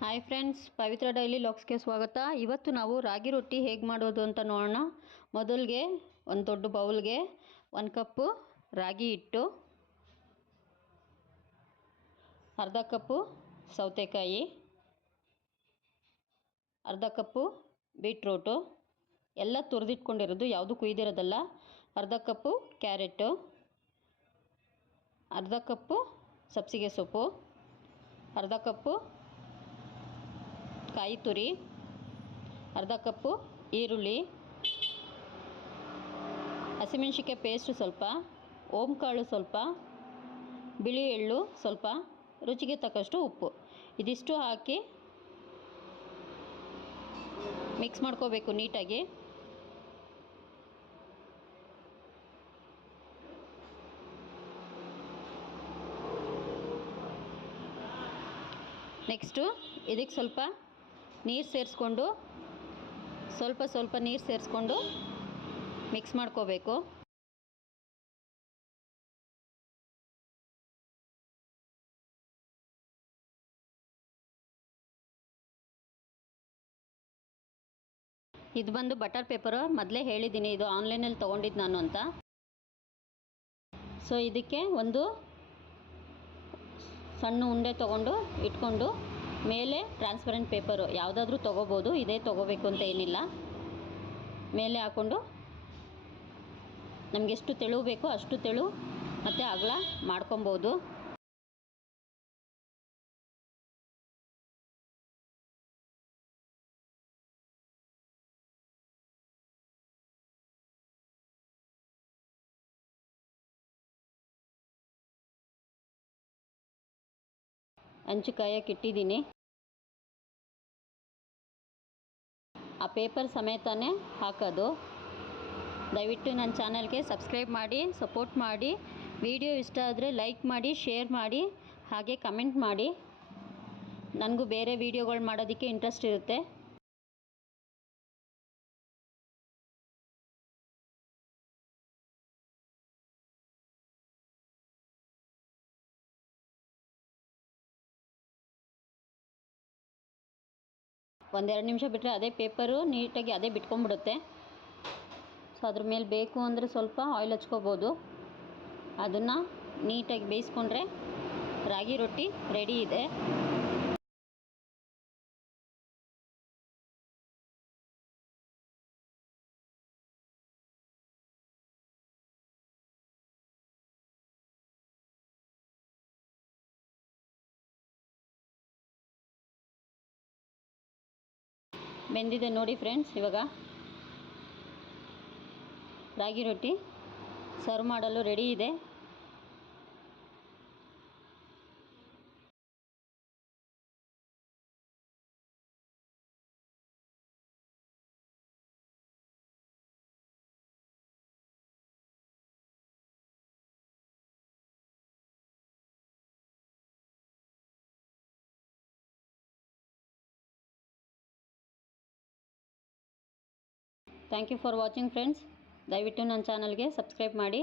Hi friends ಪವಿತ್ರ daily ಲಾಕ್ಸ್ಗೆ ಸ್ವಾಗತ. ಇವತ್ತು ನಾವು ರಾಗಿ ರೊಟ್ಟಿ ಹೇಗೆ ಮಾಡೋದು ಅಂತ ನೋಡೋಣ. ಮೊದಲಿಗೆ ಒಂದು ದೊಡ್ಡ ಬೌಲ್ಗೆ ಒಂದು ಕಪ್ಪು ರಾಗಿ ಹಿಟ್ಟು, ಅರ್ಧ ಕಪ್ಪು ಸೌತೆಕಾಯಿ, ಅರ್ಧ ಕಪ್ಪು ಬೀಟ್ರೋಟು, ಎಲ್ಲ ತುರಿದಿಟ್ಕೊಂಡಿರೋದು ಯಾವುದು ಕುಯ್ದಿರೋದಲ್ಲ. ಅರ್ಧ ಕಪ್ಪು ಕ್ಯಾರೆಟು, ಅರ್ಧ ಕಪ್ಪು ಸಬ್ಸಿಗೆ ಸೊಪ್ಪು, ಅರ್ಧ ಕಪ್ಪು ಕಾಯಿ ತುರಿ ಅರ್ಧ ಕಪ್ಪು ಈರುಳ್ಳಿ ಹಸಿಮೆಣ್ಸಿಕಾಯಿ ಪೇಸ್ಟು ಸ್ವಲ್ಪ, ಓಂಕಾಳು ಸ್ವಲ್ಪ, ಬಿಳಿ ಎಳ್ಳು ಸ್ವಲ್ಪ, ರುಚಿಗೆ ತಕ್ಕಷ್ಟು ಉಪ್ಪು. ಇದಿಷ್ಟು ಹಾಕಿ ಮಿಕ್ಸ್ ಮಾಡ್ಕೋಬೇಕು ನೀಟಾಗಿ. ನೆಕ್ಸ್ಟು ಇದಕ್ಕೆ ಸ್ವಲ್ಪ ನೀರು ಸೇರಿಸ್ಕೊಂಡು ಸ್ವಲ್ಪ ಸ್ವಲ್ಪ ನೀರು ಸೇರಿಸ್ಕೊಂಡು ಮಿಕ್ಸ್ ಮಾಡ್ಕೋಬೇಕು. ಇದು ಬಂದು ಬಟರ್ ಪೇಪರು ಮೊದಲೇ ಹೇಳಿದ್ದೀನಿ, ಇದು ಆನ್ಲೈನಲ್ಲಿ ತೊಗೊಂಡಿದ್ದು ನಾನು ಅಂತ. ಸೊ ಇದಕ್ಕೆ ಒಂದು ಸಣ್ಣ ಉಂಡೆ ತೊಗೊಂಡು ಇಟ್ಕೊಂಡು ಮೇಲೆ ಟ್ರಾನ್ಸ್ಪರೆಂಟ್ ಪೇಪರು ಯಾವುದಾದ್ರೂ ತೊಗೋಬೋದು, ಇದೇ ತೊಗೋಬೇಕು ಅಂತ ಏನಿಲ್ಲ. ಮೇಲೆ ಹಾಕ್ಕೊಂಡು ನಮಗೆಷ್ಟು ತೆಳು ಬೇಕೋ ಅಷ್ಟು ತೆಳು ಮತ್ತು ಅಗಲ ಮಾಡ್ಕೊಬೋದು. ಹಂಚು ಕಾಯಕ್ಕೆ ಇಟ್ಟಿದ್ದೀನಿ ಆ ಪೇಪರ್ ಸಮೇತನೇ ಹಾಕೋದು. ದಯವಿಟ್ಟು ನನ್ನ ಚಾನಲ್ಗೆ ಸಬ್ಸ್ಕ್ರೈಬ್ ಮಾಡಿ ಸಪೋರ್ಟ್ ಮಾಡಿ. ವಿಡಿಯೋ ಇಷ್ಟ ಆದರೆ ಲೈಕ್ ಮಾಡಿ ಶೇರ್ ಮಾಡಿ, ಹಾಗೆ ಕಮೆಂಟ್ ಮಾಡಿ. ನನಗೂ ಬೇರೆ ವೀಡಿಯೋಗಳು ಮಾಡೋದಕ್ಕೆ ಇಂಟ್ರೆಸ್ಟ್ ಇರುತ್ತೆ. ಒಂದೆರಡು ನಿಮಿಷ ಬಿಟ್ಟರೆ ಅದೇ ಪೇಪರು ನೀಟಾಗಿ ಅದೇ ಬಿಟ್ಕೊಂಡ್ಬಿಡುತ್ತೆ. ಸೊ, ಅದ್ರ ಮೇಲೆ ಬೇಕು ಅಂದರೆ ಸ್ವಲ್ಪ ಆಯಿಲ್ ಹಚ್ಕೋಬೋದು. ಅದನ್ನು ನೀಟಾಗಿ ಬೇಯಿಸ್ಕೊಂಡ್ರೆ ರಾಗಿ ರೊಟ್ಟಿ ರೆಡಿ ಇದೆ. ಬೆಂದಿದೆ ನೋಡಿ ಫ್ರೆಂಡ್ಸ್ ಇವಾಗ ರಾಗಿ ರೊಟ್ಟಿ ಸರ್ವ್ ಮಾಡಲು ರೆಡಿ ಇದೆ. Thank you for watching friends ದಯವಿಟ್ಟು ನನ್ನ ಚಾನಲ್ಗೆ ಸಬ್ಸ್ಕ್ರೈಬ್ ಮಾಡಿ.